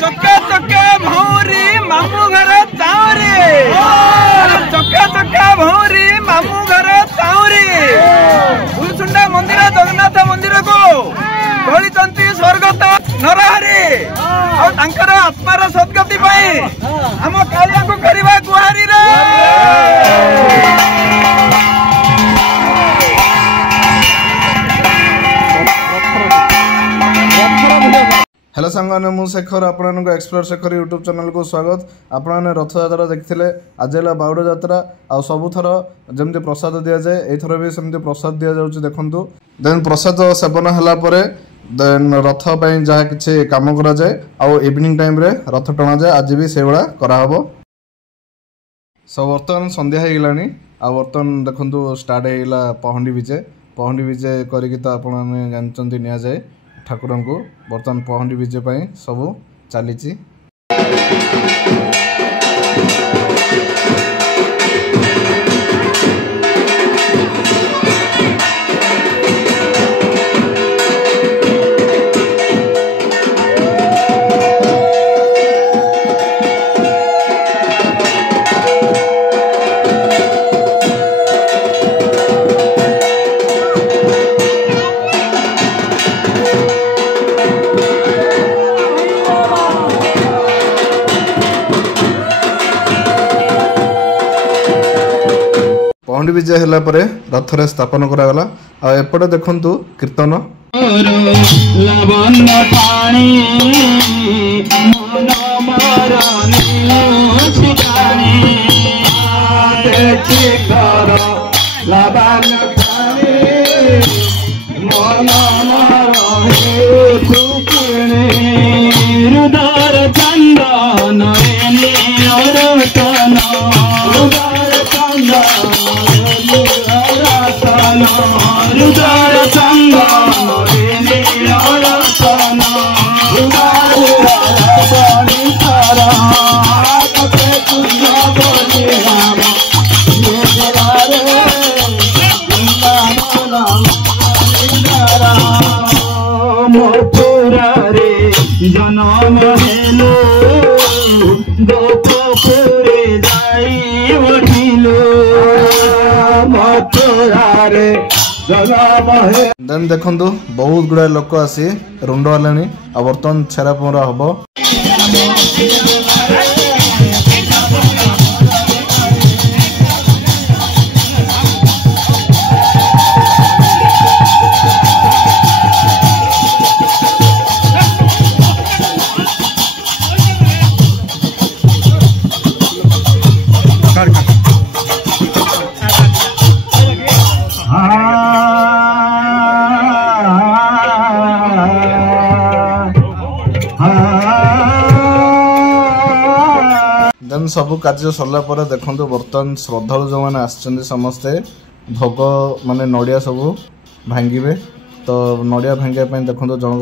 चक्के चक्के भौरी मामू घर चाउरी चक्के चक्के भौरी मामू घर चाउरी भूसुंडा मंदिर जगन्नाथ मंदिर को गढ़ी स्वर्गत नरहरी और आत्मार सद्गति आम कालिया को करवा गुहारी रे। हेलो सांगने मु शेखर आपण एक्सप्लोर शेखर यूट्यूब चैनल को स्वागत। आपने रथ यात्रा देखते आज है बाउड़ यात्रा आ सबुथर जमी प्रसाद दि जाए एथर भी सेमती प्रसाद दि जाऊँ देखूँ। देन प्रसाद सेवन है देन रथ जहाँ किसी कम कराए आउ इवनिंग टाइम रे रथ टणा जाए आज भी से भाया कराहब। सब बर्तमान संध्या हो गलानी आ बर्तमान देखूँ स्टार्ट होगा पहंडी विजे करके तो आपने जानते नि जाए ठाकुर को बर्तमान पहंडी विजे सब चली। पहंडी विजय है रथ रे स्थापन करागला। एपटे देखंतु कीर्तन जनम हेलो गोपपुरे जाई उठिलो मथुरारे जनम हे। देन देखंतु बहुत गुडा लोक आसी रुंड वालानी आ बर्तन छेरा परा हबो। देन सब कार्य सरला पर देखो बर्तमान श्रद्धालु जो मैंने आसछन्ति समस्ते भोग माने नड़िया सब भांगे तो नड़िया भांगे देखो जन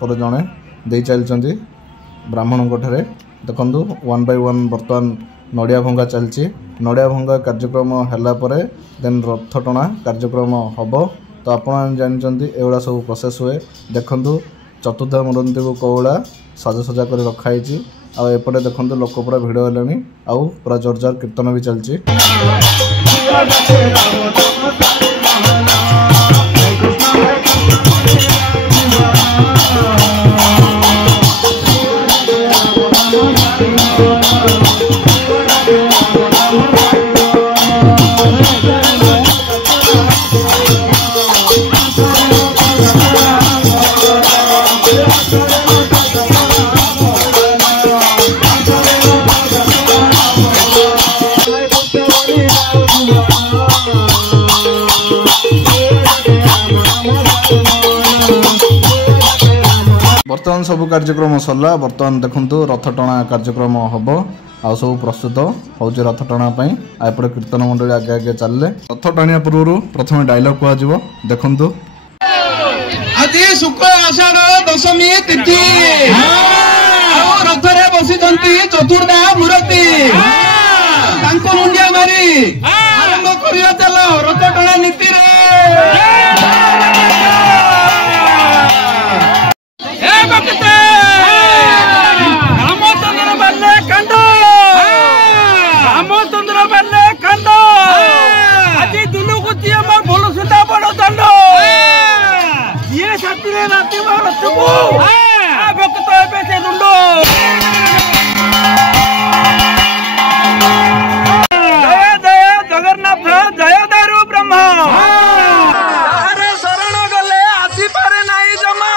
पर जड़े दे चलती ब्राह्मण ठारे देखो 1 by 1 बर्तमान नड़िया भंगा चलती। नड़िया भंगा कार्यक्रम है देन रथ टणा कार्यक्रम हम तो आपण जानते एगुड़ा सब प्रोसेस हुए। देखो चतुर्थ मूर्ति को कौड़ा सजासजा कर रखाई आ एपटे देखो लोक पूरा भिड़ है आउ पूरा जोर जोर कीर्तन भी चलती। बर्तमान सब कार्यक्रम सरला। बर्तमान देखो रथ टणा कार्यक्रम हम आ सब प्रस्तुत हो रथ टणा एपटे कीर्तन मंडली आगे आगे चलले। रथ टाणिया पूर्व प्रथम डायलॉग कह देखु आज शुक्ल आषाढ़ दशमी तिथि रथ रे बसी चतुर्धा मूर्ति मुंडिया मारी आरंभ कर चल रथ टणा नीति रे। राति रथको भक्त एबे से रुंड जय जय जगन्नाथ जय दारू ब्रह्म अरे शरण गले आसी पारे नाही जमा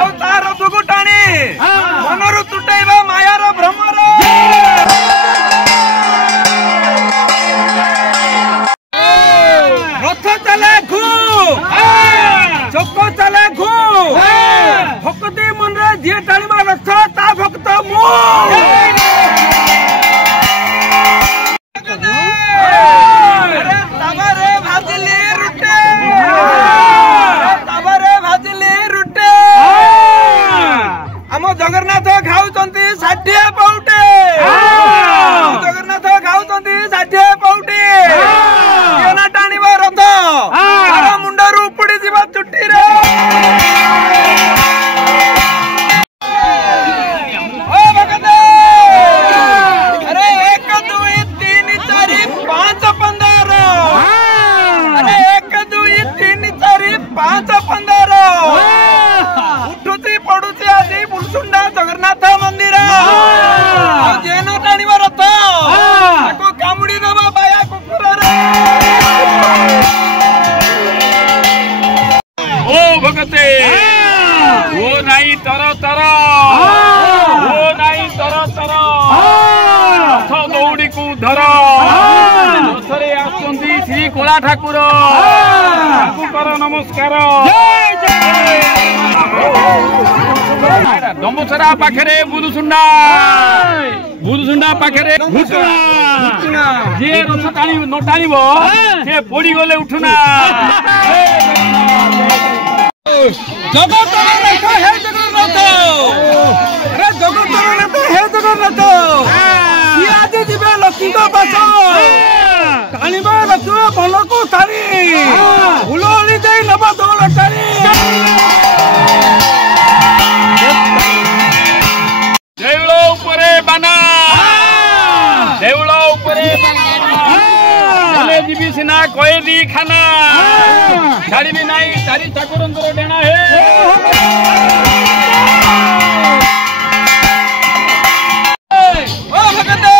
आ तार रथको टाणी मनरु तुटाइबा मायार भ्रमर रथ चले घू चक चले घू भक्ति मन रे जी टाणिबा रथ ता भक्त मु अरे तबरे भाजली रुटे तबरे भाजली रुटे हम जगन्नाथ खाउचंती 60 पाउटे जगन्नाथ खाउचंती 60 पाउटे केना टाणिबा रथ तार मुंडरू उपड़ी जिबा चुट्टी रे ओ भगत अरे 1 2 3 4 5 15 अरे 1 2 3 4 5 15 उठुची पडुची आजी बुलसुंडा जगन्नाथ मंदिर जेन टाणिबा रथ ताको कामुडी दबा बाया कुकुर रे ओ भगते ओ नाई तर तर ओ नाई तर तर रथ दौड़ी को धर रथरे आसुंदी श्री कोला ठाकुर ताकू कर नमस्कार दम्बुसरा पाखरे बुदुसुंडा पाखरे घुटुणा जे रथ टाणी न टाणिबो से पड़ी गले उठुना जगत नाथ हे जगन्नाथ अरे जगत नाथ हे जगन्नाथ ये आज जीवे लक्ष्मी को पास टाणिबा रथ भल को थारी फुलौली दे नबा दौल टाणी देउल उपरे बाना देउल उपरे बाना चले जीवी सिना कएदी खाना छाड़बी नाई चारि ठाकुरंकर डेणा हे ओ भगते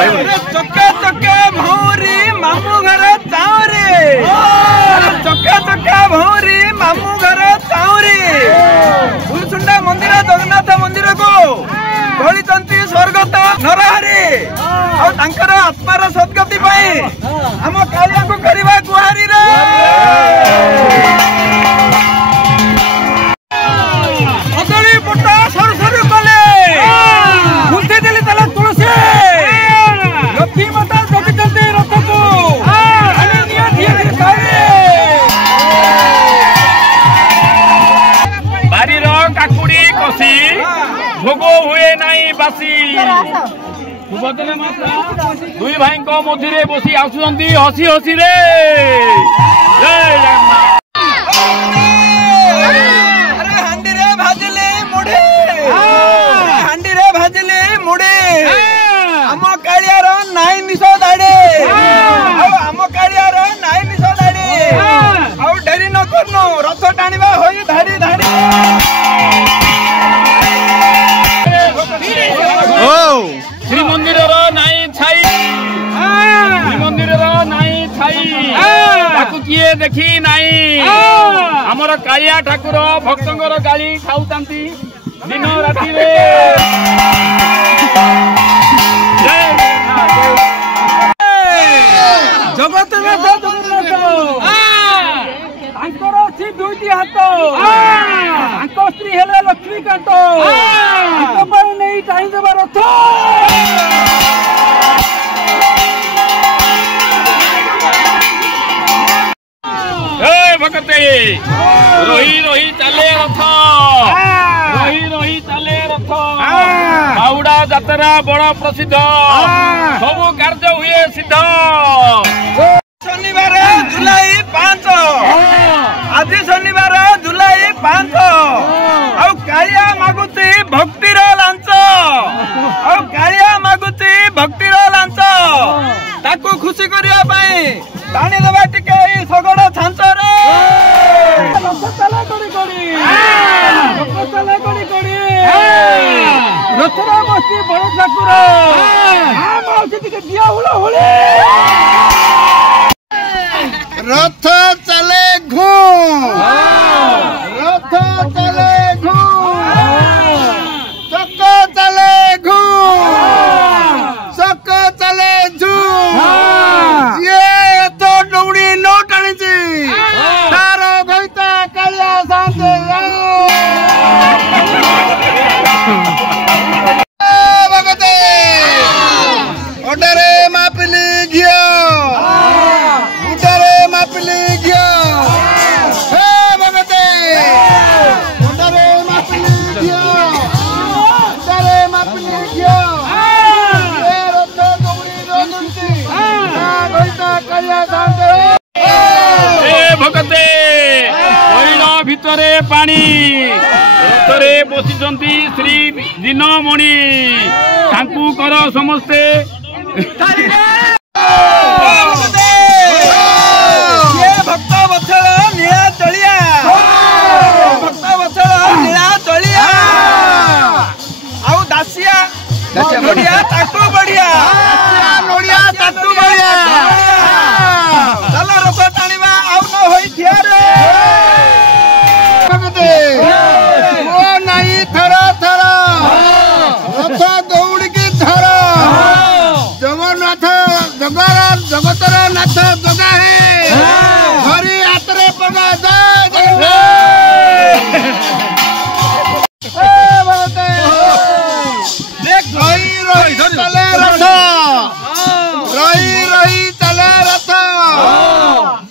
अरे चक्का चक्का भौरी मामू घर चाउरी चक्का चक्का भौरी मामू घर चाउरी फुलसुंडा मंदिर जगन्नाथ मंदिर को गलिचंती स्वर्गत नरहरी और तांकर आत्मार सद्गति पाई हम कालिया को करबा गुहारी रे अदली पट्टा सर सर कले खुंती देली तले तुलसी लक्ष्मी माता जगिचंती रथ को आने निया धीरे धीरे तारे बारी रो काकुड़ी कसी भोग हुए नाई बासी सुबदले माता दुई भाई को मझिरे बसी आसुचंती हसी हसी रे जय जगन्नाथ अरे हांडी रे भाजले मुड़ी हांडी रे भाजले मुड़ी आम कालियार नाई निश दाड़ी आम कालियार नाई निश दाड़ी आउ डेरी न करनु रथ टाणिबा होई धाड़ी धाड़ी श्रीमंदिर नाई छाई श्रीमंदिर नाई छाई ताकू किए देखी नाई आमर कालिया ठाकुर भक्तंकर गाली खाऊतांती दिन राति रे जगत तांकर अछि दुईटी हाथ तांक स्त्री हेले लक्ष्मीकांत तांक पर नहीं टाइम देबा रथ भगते रोही रोही चले रथ रोही रोही चले रथ बाहुड़ा जातरा बड़ा प्रसिद्ध सबु कार्य हुए सिद्ध शनिवार जुलाई 5 आज शनिवार जुलाई 5 कालिया मागुची भक्तिर लांच कालिया मागुची भक्तिर लांच ताकू खुशी करिया पाई पानी देबा टिके शगड़ छांच रे रथरा बसी बड़ ठाकुर दिया होली रथ चले घूम रथ चले घूम चक चले घूम चक चले झूम ये तो डौड़ी नो टाणी तार घईता कालिया शांति भगते ओडरे मापिली घियो भगते भितरे पानी रथरे बसिचंती श्री दिनमणि तांकू कर समस्ते भक्त वत्सल नीला चलिया भक्त वत्सल नीला चलिया आउ दासिया नोडिया ताकू बढ़िया नोडिया ताकू बढ़िया चलो रथ टाणीबा आउ न होई थिया रे भगते ओ नहीं थरा थरा रथ दौड़ की थरा जगन्नाथ जगतर नाथ जगा है हरि आतरे पगा भगते रही चले रथ रही चले रथ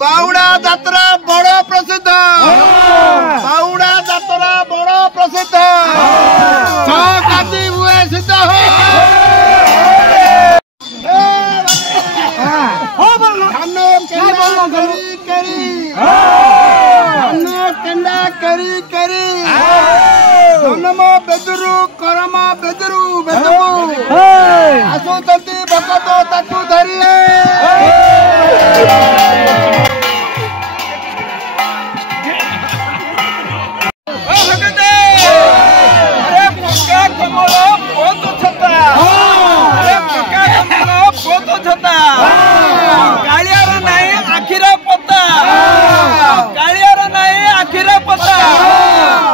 बाउड़ा यात्रा बड़ प्रसिद्ध बाउड़ा यात्रा बड़ प्रसिद्ध छाती हुए सिद्ध हो करी करी नमो बेदरू करमा बेदरू बेदरू आसु तंती भगत ताकू धरिए कमल बहुत छता बहुत छता कालियार नाई आखिर पता कालियार नाई आखिर पता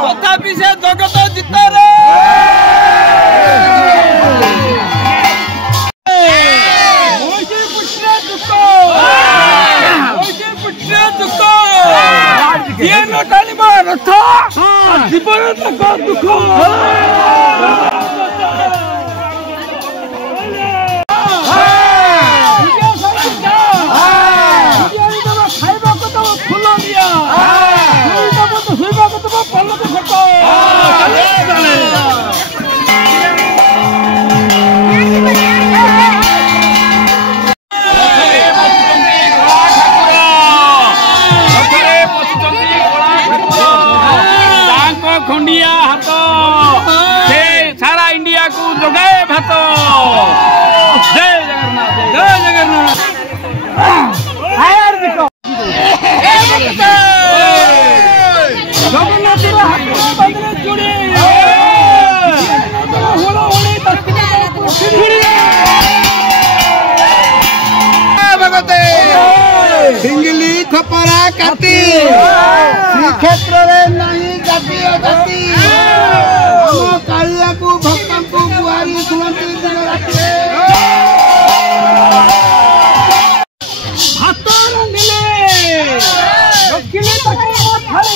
तथापि से जगत जितारे रथ जीवन तक दुख खंडिया हाथ से सारा इंडिया को जगाए भात जय जगन्नाथ जय जगन्नाथ भगते हिंगली खपरा काटी श्रीक्षेत्र नहीं जाती जाती हम कालिया को भक्तों को बुआरी सुनती दिन रात हाथ रंधिले दक्षिणी तक थाली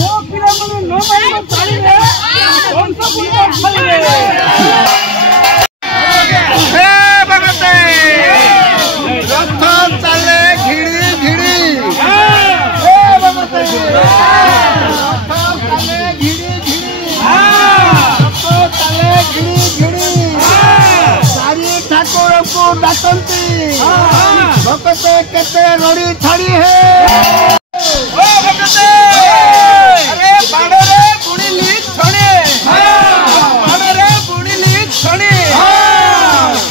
वो किला मन नो मन थाली रे कौन सा पुलिया थाली रे भगते रथ चले घिड़ी घिड़ी भगते रथ चले घिड़ी घिड़ी चले घिड़ी घिड़ी सारी ठाकुर को डाकती भगते केते रड़ी छाड़ी है अरे बाड़रे बुड़िली छणे बाड़रे बुड़िली छणे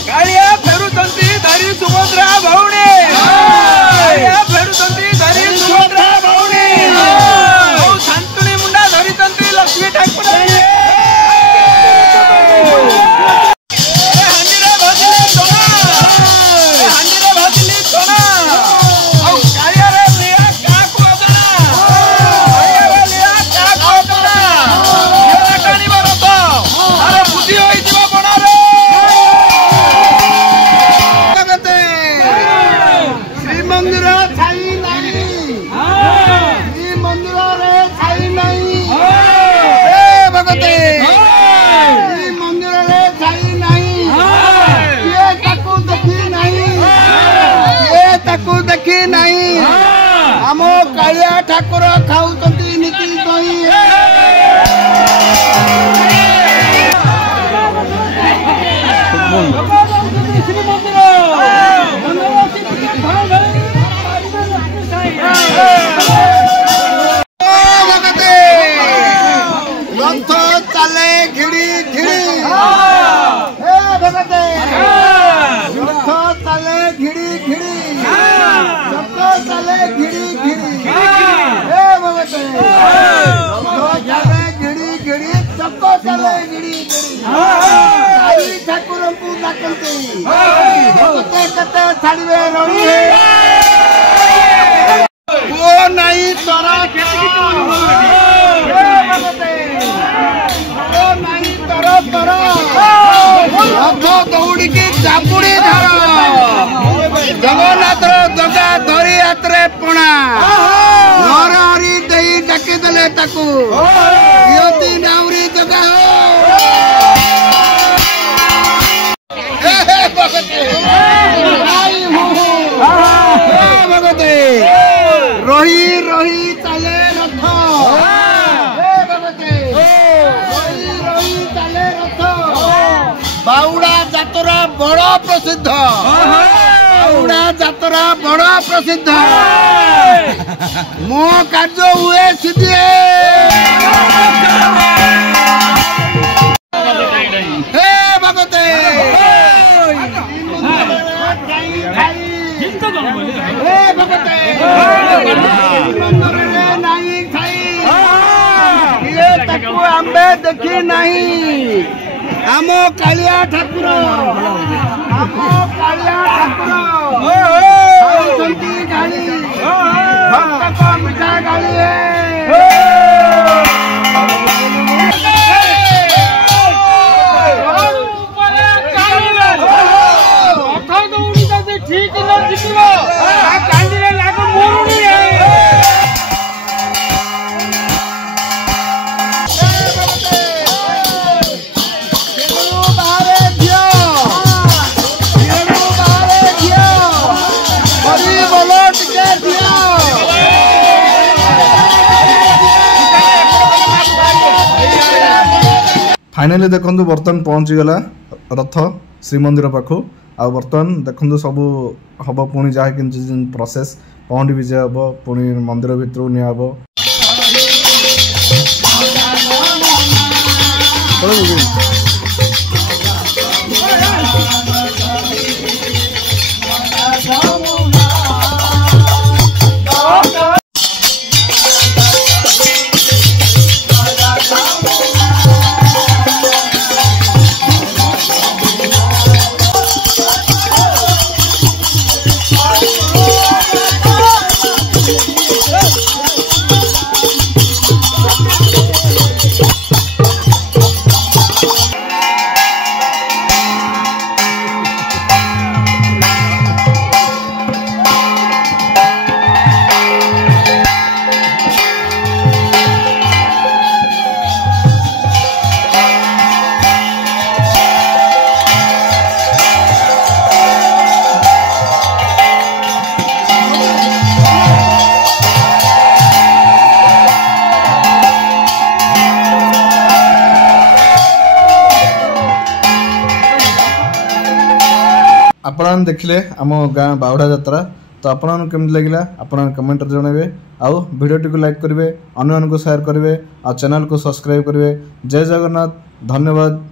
कालिया फेरुचंती धरी सुभद्रा भौणी कालिया फेरुचंती धरी सुभद्रा भौणी ଚାଲେ ଘିଡ଼ି ଘିଡ଼ି ହେ ଭଗତେ ରଥ ଚାଲେ ଘିଡ଼ି ଘିଡ଼ି ଚକ ଚାଲେ ଘିଡ଼ି ଘିଡ଼ି ହେ ଭଗତେ ରଥ ଚାଲେ ଘିଡ଼ି ଘିଡ଼ି ଚକ ଚାଲେ ଘିଡ଼ି ଘିଡ଼ି ସାଇ ଠାକୁରଙ୍କୁ ଡାକନ୍ତି ଭଗତେ କେତେ ଛାଡ଼ିବେ ରଣି ପୁଅ ନାହିଁ ତର ରଥ ଦୌଡ଼ିକି ଚାପୁଡ଼ି ଧର ଜଗନ୍ନାଥର ଜଗା ଧରି ହାତରେ ପଣା ନର ହରି ଦେଇ ଡାକିଦେଲେ ତାକୁ ଦିଅନ୍ତି ନାଉରି ଜଗା ଭଗତେ ରହି ରହି ଚାଲେ ରଥ ବାଉଡ଼ା ଯାତ୍ରା ବଡ଼ ପ୍ରସିଦ୍ଧ ବାଉଡ଼ା ଯାତ୍ରା ବଡ଼ ପ୍ରସିଦ୍ଧ ମୋ କାର୍ଯ୍ୟ ହୁଏ ସିଦ୍ଧି ହେ ଭଗତେ ହେ ଭଗତେ ନାହିଁ ଖାଇ ତାକୁ ଆମ୍ଭେ ଦେଖି ନାହିଁ ଆମ କାଳିଆ ଠାକୁର ଖାଉଛନ୍ତି ଗାଳି ଭକ୍ତଙ୍କ ମିଠା ଗାଳି ଠିକ ନ ଯିବ କାନ୍ଦିରେ ଲାଗୁ ମରୁଡ଼ି फाइनाली देखो बर्तमान पहुँचीगला रथ श्रीमंदिर पाखु आ बर्तमान देखो सब हम पुणी जहाँ कि प्रोसेस पहुँच विजय हम पुणी मंदिर भितर निया आपण देखिले आम गाँ बाहुड़ा यात्रा तो आपन केमती लगिला आपण कमेंट जनइबे आउ वीडियो को लाइक करेंगे अन्य को शेयर करेंगे आ चैनल को सब्सक्राइब करेंगे। जय जगन्नाथ, धन्यवाद।